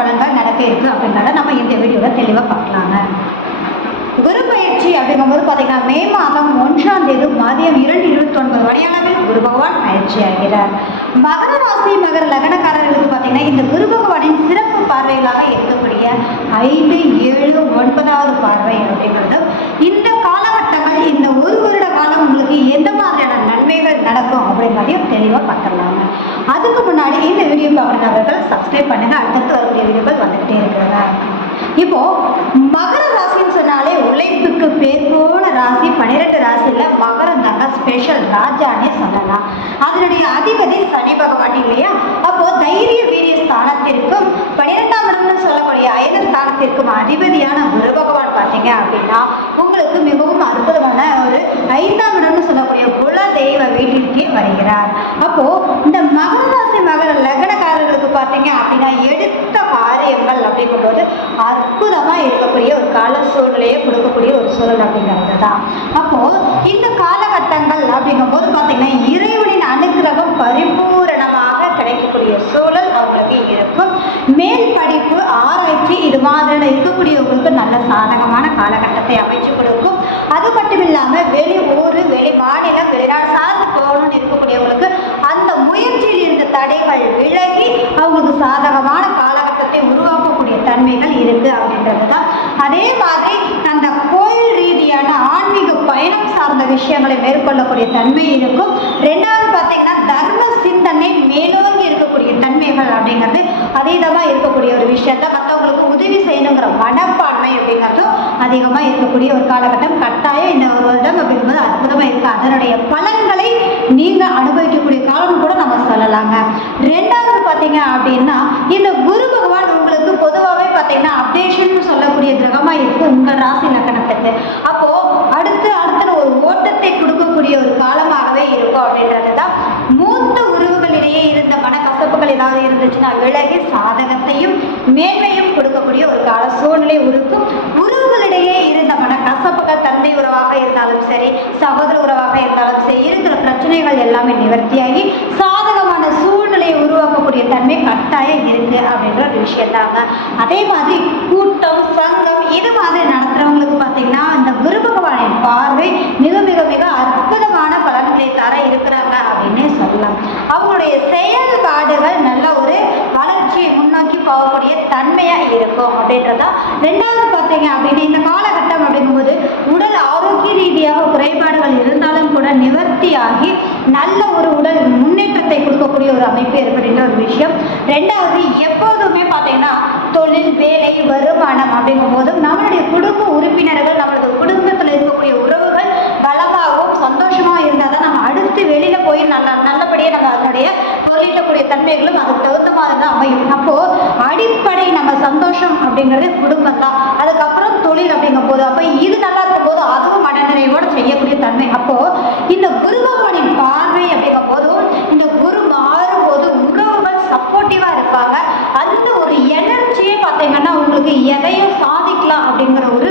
பலன்கள் நடக்க இருக்கு அப்படின்றத நம்ம இந்த வீடியோவில் தெளிவாக பார்க்கலாங்க. குரு பயிற்சி அப்படிங்கும்போது பார்த்தீங்கன்னா மே மாதம் 1ஆம் தேதி மதியம் 2:29 மணியளவில் குரு பகவான் பயிற்சி ஆகிறார். மகர ராசி மகர லக்னக்காரர்களுக்கு பார்த்தீங்கன்னா இந்த குரு பகவானின் சிறப்பு பார்வைகளாக இருக்கக்கூடிய 5, 7, 9வது பார்வை அப்படிங்கிறது இந்த காலகட்டங்கள் இந்த ஒரு வருட காலம் உங்களுக்கு எந்த மாதிரியான நன்மைகள் நடக்கும் அப்படிங்கிறதையும் தெளிவாக பார்த்துடலாங்க. அதுக்கு முன்னாடி இந்த வீடியோ பார்க்குறவர்கள் சப்ஸ்கிரைப் பண்ணுங்க. அடுத்தடுத்து வரக்கூடிய வீடியோக்கள் வந்துகிட்டே இருக்கிறதா. இப்போ மகர ராசின்னு சொன்னாலே உழைப்புக்கு பேர் போன ராசி. 12 ராசியில மகரம் தாங்க ஸ்பெஷல் ராஜானே சொல்லலாம். அதனுடைய அதிபதி சனி பகவான் இல்லையா. அப்போ தைரிய வீரிய ஸ்தானத்திற்கும் 12ஆம் இடம்னு சொல்லக்கூடிய அயன ஸ்தானத்திற்கும் அதிபதியான குரு பகவான் பார்த்தீங்க அப்படின்னா உங்களுக்கு மிகவும் அற்புதமான ஒரு 5ஆம் இடம்னு சொல்லக்கூடிய குல தெய்வ வீட்டிற்கே வருகிறார். அப்போ இந்த மகர ராசி மகர லக்னக்காரர்களுக்கு பார்த்தீங்க அப்படின்னா எடுத்த காரியங்கள் அப்படிங்கும்போது அற்புதமா இருக்கக்கூடிய ஒரு கால சூழ்நிலையை கொடுக்கக்கூடிய ஒரு சூழல் அப்படிங்கிறது தான். அப்போ இந்த காலகட்டங்கள் அப்படிங்கும்போது பார்த்தீங்கன்னா இறைவனின் அனுகிரகம் பரிபூரணமாக கிடைக்கக்கூடிய சூழல் அவங்களுக்கு இருக்கும். மேல் படிப்பு ஆராய்ச்சி இது மாதிரியான இருக்கக்கூடியவங்களுக்கு நல்ல சாதகமான காலகட்டத்தை அமைச்சு கொடுக்கும். அது மட்டும் இல்லாமல் வெளி ஊர் வெளி மாநிலம் வெளிநாடு சார்ந்து போகணும்னு இருக்கக்கூடியவங்களுக்கு அந்த முயற்சியில் இருந்த தடைகள் விலகி அவங்களுக்கு சாதகமான காலகட்டத்தை உருவாக்கக்கூடிய தன்மைகள் இருக்கு அப்படின்றது தான். அதே மாதிரி அந்த கோயில் ரீதியான ஆன்மீக பயணம் சார்ந்த விஷயங்களை மேற்கொள்ளக்கூடிய தன்மை இருக்கும். 2வது பார்த்தீங்கன்னா தர்ம சிந்தனை மேலோங்கி இருக்கக்கூடிய தன்மைகள் அப்படிங்கிறது அதீதமாக இருக்கக்கூடிய ஒரு விஷயத்த மற்றவங்களுக்கு உதவி செய்யணுங்கிற மனப்பான்மை அப்படிங்கிறதும் அதிகமாக இருக்கக்கூடிய ஒரு காலகட்டம். கட்டாயம் இந்த ஒரு வருடம் அப்படிங்கும்போது அற்புதமாக இருக்கு. அதனுடைய பலன்களை நீங்கள் அனுபவிக்கக்கூடிய காலம் கூட நம்ம சொல்லலாங்க. 2வது பார்த்தீங்க அப்படின்னா இந்த குரு பகவான் உங்களுக்கு பொதுவாகவே பார்த்தீங்கன்னா அப்டேஷன் சொல்லக்கூடிய கிரகமாக இருக்கு உங்கள் ராசி லக்னத்துக்கு. அப்போ அடுத்து ஒரு ஓட்டத்தை கொடுக்கக்கூடிய ஒரு காலமாகவே இருக்கும் அப்படின்றது தான். மூத்த உறவுகளிடையே இருந்த மனக்கசப்புகள் ஏதாவது இருந்துச்சுன்னா விலகி சாதகத்தையும் மேன்மையும் கொடுக்கக்கூடிய ஒரு கால சூழ்நிலை இருக்கும். உறவுகளிடையே இருந்த மனக்கசப்புகள் தந்தை உறவாக இருந்தாலும் சரி சகோதர உறவாக இருந்தாலும் சரி இருக்கிற பிரச்சனைகள் எல்லாமே நிவர்த்தியாகி சாதகமான சூழ்நிலையை உருவாக்கக்கூடிய தன்மை கட்டாயம் இருக்கு அப்படின்ற ஒரு விஷயம் தாங்க. அதே மாதிரி கூட்டம் சங்கம் இது மாதிரி நடத்துறவங்களுக்கு பார்த்தீங்கன்னா இந்த குரு பகவானின் பார்வை மிக மிக மிக அற்புதமான பலன்களை தர இருக்கிறாங்க அப்படின்னே சொல்லலாம். அவங்களுடைய செயல்பாடுகள் நல்ல ஒரு வளர்ச்சியை முன்னோக்கி போகக்கூடிய தன்மையா இருக்கும் அப்படின்றதா. 2வது பார்த்தீங்க அப்படின்னு இந்த காலகட்டம் அப்படிங்கும்போது உடல் ஆரோக்கிய ரீதியாக குறைபாடுகள் இருந்தாலும் கூட நிவர்த்தியாகி நல்ல ஒரு உடல் முன்னேற்றத்தை கொடுக்கக்கூடிய ஒரு அமைப்பு ஏற்படுகின்ற ஒரு விஷயம். 2வது எப்போதுமே பார்த்தீங்கன்னா தொழில் வேலை வருமானம் அப்படிங்கும் போதும் நம்மளுடைய குடும்ப உறுப்பினர்கள் நம்மளது குடும்பத்தில் இருக்கக்கூடிய உறவுகள் பலமாகவும் சந்தோஷமாக இருந்தால் தான் நம்ம அடுத்து வெளியில போய் நல்லபடியாக நம்ம அதனுடைய பொருளீட்டக்கூடிய தன்மைகளும் அதுக்கு தகுந்த மாதிரி தான் அமையும். அப்போ அடிப்படை நம்ம சந்தோஷம் அப்படிங்கிறது குடும்பம் தான். அதுக்கப்புறம் தொழில் அப்படிங்கும் போது அப்போ இது நல்லா இருக்கும் போது அதுவும் மனநிறைவோடு செய்யக்கூடிய தன்மை. அப்போ இந்த குரு பகவானின் பார்வை அப்படிங்கும் போதும் இந்த குரு மாறும் போது உறவுகள் சப்போர்ட்டிவா இருப்பாங்க. அந்த ஒரு எனர்ஜியே பார்த்தீங்கன்னா உங்களுக்கு எதையும் சாதிக்கலாம் அப்படிங்கிற ஒரு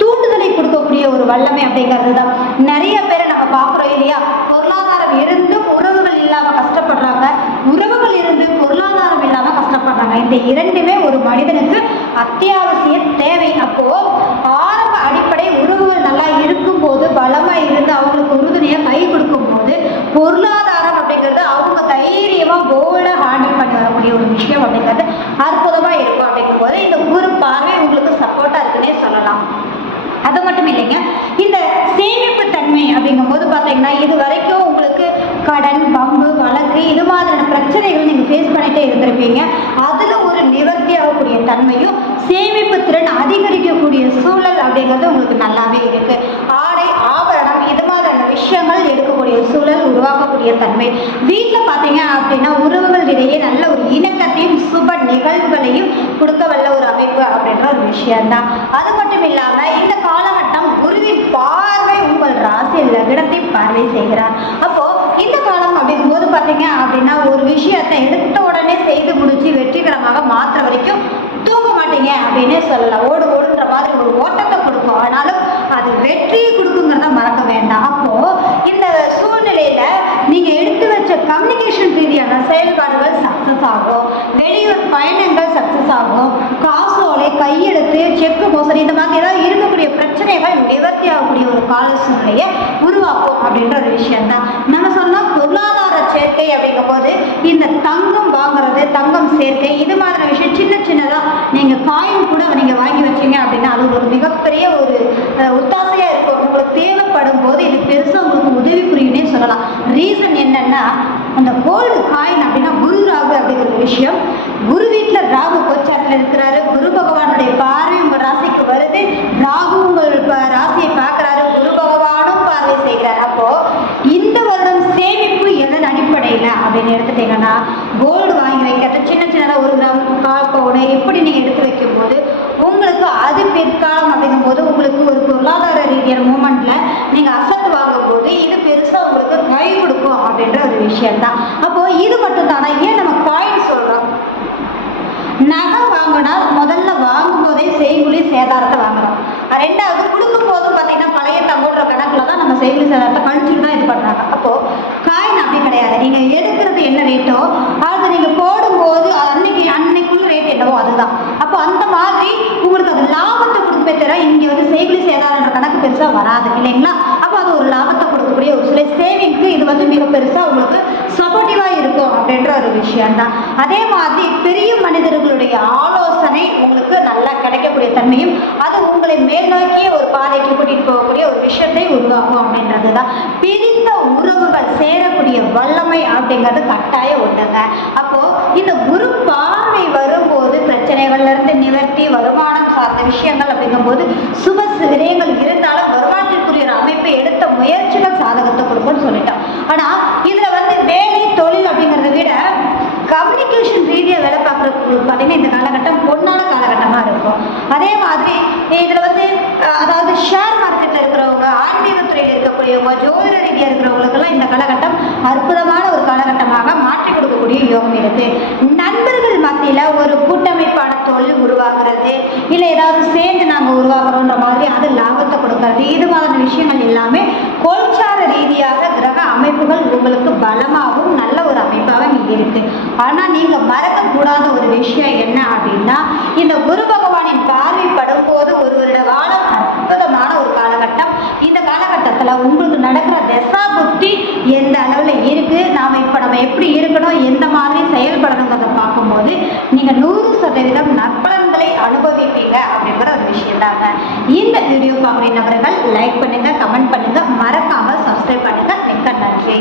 தூண்டுதலை கொடுக்கக்கூடிய ஒரு வல்லமை அப்படிங்கிறது தான். நிறைய பேரை நம்ம பார்க்குறோம் இல்லையா. பொருளாதாரம் இருந்தும் உறவுகள் இல்லாமல் கஷ்டப்படுறாங்க, உறவுகள் இருந்து பொருளாதாரம் இல்லாமல் கஷ்டப்படுறாங்க. இந்த இரண்டுமே ஒரு மனிதனுக்கு அத்தியாவசிய தேவை. அப்போ ஆரம்ப அடிப்படை உறவுகள் நல்லா இருக்கும்போது பலமாக இருந்து அவங்களுக்கு உறுதுணையாக கை கொடுக்கும் போது பொருளாதாரம் அப்படிங்கிறது அவங்க தைரியமாக போல்டாக ஹேண்டில் பண்ணி வரக்கூடிய ஒரு விஷயம் அப்படிங்கிறது அற்புதமாக இருக்கும். அப்படிங்கும் போது இந்த குரு பார்வை உங்களுக்கு சப்போர்ட்டாக இருக்குன்னே சொல்லலாம். அது மட்டும் இல்லைங்க, இந்த சேமிப்பு தன்மை அப்படிங்கும் போது பார்த்தீங்கன்னா இது வரைக்கும் உங்களுக்கு கடன் பம்பு வழக்கு இது மாதிரியான பிரச்சனைகள் நீங்கள் ஃபேஸ் பண்ணிட்டே இருந்திருப்பீங்க. அதில் ஒரு நிவர்த்தி ஆகக்கூடிய தன்மையும் சேமிப்பு திறன் அதிகரிக்கக்கூடிய சூழல் அப்படிங்கிறது உங்களுக்கு நல்லாவே இருக்கு. ஆடை ஆபரணம் இது மாதிரியான விஷயங்கள் எடுக்கக்கூடிய சூழல் உருவாக்கக்கூடிய தன்மை. வீட்டில் பார்த்தீங்க அப்படின்னா உறவுகள் இடையே நல்ல ஒரு இணக்கத்தையும் சுப நிகழ்வுகளையும் கொடுக்க வல்ல ஒரு அமைப்பு அப்படின்ற ஒரு விஷயம்தான். அது மட்டும் இல்லாமல் இந்த காலகட்டம் குருவின் பார்வை உங்கள் ராசி லக்னத்தை பார்வை செய்கிறார். அப்போ இந்த காலம் அப்படிங்கும்போது பார்த்தீங்க அப்படின்னா ஒரு விஷயத்தை எடுத்த உடனே செய்து முடிச்சு வெற்றிகரமாக மாற்ற வரைக்கும் தூங்க மாட்டீங்க அப்படின்னே சொல்லலாம். ஓடுன்ற மாதிரி ஒரு ஓட்டத்தை கொடுக்கும். ஆனாலும் அது வெற்றியை கொடுக்குங்கிறத மறக்க வேண்டாம். அப்போ இந்த சூழ்நிலையில நீங்க எடுத்து வச்ச கம்யூனிகேஷன் ரீதியான செயல்பாடுகள் சக்சஸ் ஆகும். வெளியூர் பயணங்கள் சக்சஸ் மைனஸ் ஆகும், காசோலை, கையெழுத்து, செக்கு மோசடி, இந்த மாதிரி ஏதாவது இருக்கக்கூடிய பிரச்சனைகள் நிவர்த்தி ஆகக்கூடிய ஒரு கால சூழ்நிலையை உருவாக்கும் அப்படின்ற ஒரு விஷயம்தான். நம்ம சொன்னால் பொருளாதார சேர்க்கை அப்படிங்கும் போது இந்த தங்கம் வாங்குறது, தங்கம் சேர்க்கை, இது மாதிரியான விஷயம் சின்ன சின்னதாக நீங்கள் காயின் கூட நீங்கள் வாங்கி வச்சீங்க அப்படின்னா அது உங்களுக்கு மிகப்பெரிய ஒரு ஒத்தாசையாக இருக்கும். உங்களுக்கு தேவைப்படும் போது இது பெருசாக உங்களுக்கு உதவி புரியுன்னே சொல்லலாம். ரீசன் என்னன்னா, அந்த கோல்டு காயின் அப்படின்னா குரு ராகு அப்படிங்கிற விஷயம். குரு வீட்டில் ராகு கோச்சாரத்தில் இருக்கிறாரு, குரு பகவானுடைய பார்வை உங்கள் ராசிக்கு வருது, ராகு உங்கள் ராசியை பார்க்குறாரு, குரு பகவானும் பார்வை செய்கிறார். அப்போ இந்த வருடம் சேமிப்பு எதன் அடிப்படையில் அப்படின்னு எடுத்துட்டீங்கன்னா, கோல்டு வாங்கி வைக்கிறது, சின்ன சின்னதாக 1 கிராம், 1/4 பவுன் இப்படி நீங்கள் எடுத்து வைக்கும் போது உங்களுக்கு அது பிற்காலம் அப்படிங்கும் போது உங்களுக்கு ஒரு பொருளாதார ரீதியான மூமெண்ட்ல நீங்க அசட் வாங்கும் போது இது பெருசா உங்களுக்கு கை கொடுக்கும் அப்படின்ற ஒரு விஷயம் தான். அப்போ இது மட்டும் தானே, ஏன் நம்ம காயின் சொல்றோம்? நகை வாங்கினா முதல்ல வாங்கும் போதே செய்கூலி சேதாரத்தை வாங்குறோம். ரெண்டாவது கொடுக்கும் போதும் பார்த்தீங்கன்னா பழைய தங்கோன்ற கணக்கில் தான் நம்ம செய்கூலி சேதாரத்தை கழிச்சுட்டு தான் இது பண்ணுறாங்க. அப்போது காயின் அப்படி கிடையாது. நீங்கள் எடுக்கிறது என்ன ரேட்டோ அது நீங்கள் போடும்போது அன்னைக்குள்ள ரேட் என்னவோ அதுதான். அப்போ அந்த மாதிரி உங்களுக்கு அது லாபத்தை கொடுப்பே தவிர இங்கே வந்து செய்கூலி சேதாரன்ற கணக்கு பெருசாக வராது இல்லைங்களா? அப்போ அது ஒரு லாபத்தை கொடுக்கக்கூடிய ஒரு சில சேவிங்க்கு இது வந்து மிக பெருசாக உங்களுக்கு சப்போர்ட்டிவாக இருக்கும் அப்படின்ற ஒரு விஷயம்தான். அதே மாதிரி பெரிய மனிதர்களுடைய ஆலோசனை உங்களுக்கு நல்லா கிடைக்கக்கூடிய தன்மையும் அது உங்களை மேல் நோக்கிய ஒரு பாதைக்கு கூட்டிகிட்டு போகக்கூடிய ஒரு விஷயத்தை உருவாக்கும் அப்படின்றது தான். பிரிந்த உறவுகள் சேரக்கூடிய வல்லமை அப்படிங்கிறது கட்டாயம் உண்டுங்க. அப்போ இந்த குரு பார்வை வரும்போது பிரச்சனைகள்ல இருந்து நிவர்த்தி, வருமானம் சார்ந்த விஷயங்கள் அப்படிங்கும்போது சுப விரயங்கள் இருந்தாலும் வருமானத்திற்குரிய அமைப்பை எடுத்த முயற்சிகள் சாதகத்தை கொடுக்கும்னு சொல்லிட்டோம். ஆனா இதுல வந்து வேலை தொழில் அப்படிங்கிறத விட கம்யூனிகேஷன் ரீதியாக வேலை பார்க்குறதுக்கு பார்த்தீங்கன்னா இந்த காலகட்டம் பொன்னான காலகட்டமாக இருக்கும். அதே மாதிரி இதில் வந்து அதாவது ஷேர் மார்க்கெட்டில் இருக்கிறவங்க, ஆன்மீகத்துறையில் இருக்கக்கூடியவங்க, ஜோதிட ரீதியாக இருக்கிறவங்களுக்கெல்லாம் இந்த காலகட்டம் அற்புதமான ஒரு காலகட்டமாக மாற்றி கொடுக்கக்கூடிய யோகம் இருக்குது. நண்பர்கள் மத்தியில் ஒரு கூட்டமைப்பான தொழில் உருவாக்குறது, இல்லை ஏதாவது சேர்ந்து நாங்கள் உருவாக்குறோன்ற மாதிரி அது லாபத்தை கொடுக்கறது, இது மாதிரியான விஷயங்கள் எல்லாமே கோல்சார ரீதியாக கிரக அமைப்புகள் உங்களுக்கு பலமாகவும் நல்ல ஒரு அமைப்பாகவும் இருக்கு. ஆனால் நீங்கள் மறக்கக்கூடாத ஒரு விஷயம் என்ன அப்படின்னா, இந்த குரு பகவானின் பார்வைப்படும் போது ஒரு வருட காலம் அற்புதமான ஒரு காலகட்டம். இந்த காலகட்டத்தில் உங்களுக்கு நடக்கிற தசா புத்தி எந்த அளவில் இருக்குது, நம்ம எப்படி இருக்கணும், எந்த மாதிரி செயல்படணுங்கிறத பார்க்கும்போது நீங்கள் 100% நற்பலன்களை அனுபவிப்பீங்க அப்படிங்கிற ஒரு விஷயம் தாங்க. இந்த வீடியோ பார்க்குற நபர்கள் லைக் பண்ணுங்க, கமெண்ட் பண்ணுங்க, மறக்காம சப்ஸ்கிரைப் பண்ணுங்க. மிக்க நன்றி.